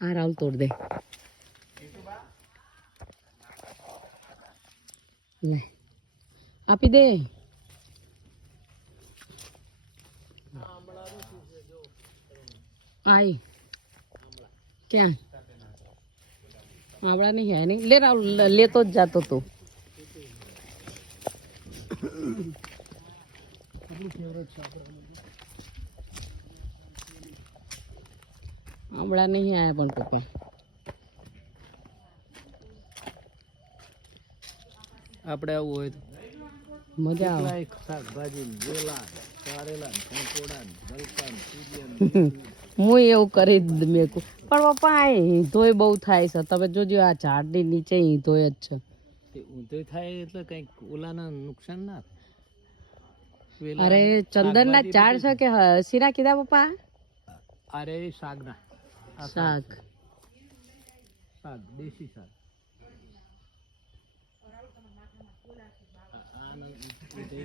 આ રાहुल તોડ દે લે આપી દે आई क्या आवड़ा नहीं है नहीं ले राहुल ले तो जातो तू आवड़ा नहीं आया पण पप्पा આપણે આવું હોય તો મજા આવે કેટલાય શાકભાજી વેલા કારેલા કંકોડા ગલકા સૂર્યન હું એવું કરી મેં પણ પપ્પા આ હિંધોય બહુ થાય છે તમે જોજો આ ઝાડની નીચે હિંધોય જ છે તે ઊંધો થાય એટલે કંઈક ઓલાના નુકસાન ના થાય. અરે ચંદનના ઝાડ છે કે શીરા કીધા પપ્પા અરે શાકના શાક શાક દેશી શાક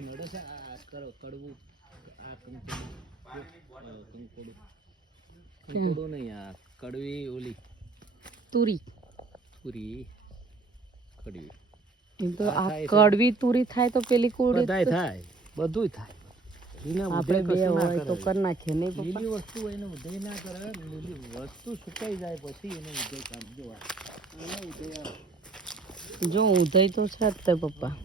નડે છે આ કરો કડવું આ કંકોડું નહીં આ કડવી ઓલી તુરી પૂરી કડવી એમ તો આ કડવી તુરી થાય તો પેલી કુડી બધાય થાય બધુંય થાય. આપણે બે હોય તો કરી નાખીએ નહીં પપ્પા લીલી વસ્તુ એને ઉધઈ ના કરે લીલી વસ્તુ સુકાઈ જાય પછી એને ઉધઈ કામ જોવા એને ઉધઈ જો ઉધઈ તો છે જ તે પપ્પા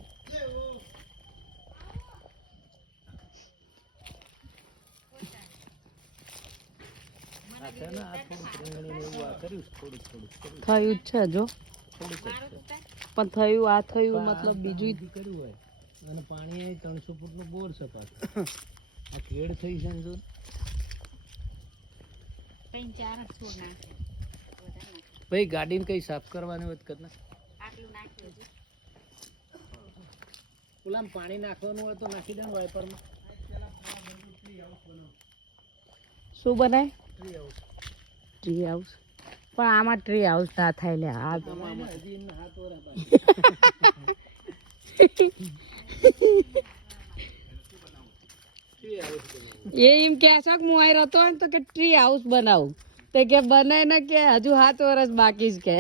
થયું જ છે જો પણ થયું આ થયું મતલબ બીજું કર્યું હોય અને પાણી 300 ફૂટનો બોર છે પાછો આ ખેડ થઈ છે ને જો ભાઈ ગાડીને કઈ સાફ કરવાની હોય કર ના ઓલામ પાણી નાખવાનું હોય તો નાખી દે વાઇપરમાં શું બનાય ટ્રી હાઉસ પણ આમાં ટ્રી હાઉસ ના થાય લે આ એ એમ કે છે કે હું અહીં રહેતો હોય ને તો કે ટ્રી હાઉસ બનાવું તે કે બનાય ને કે હજુ 7 વર્ષ બાકી જ કે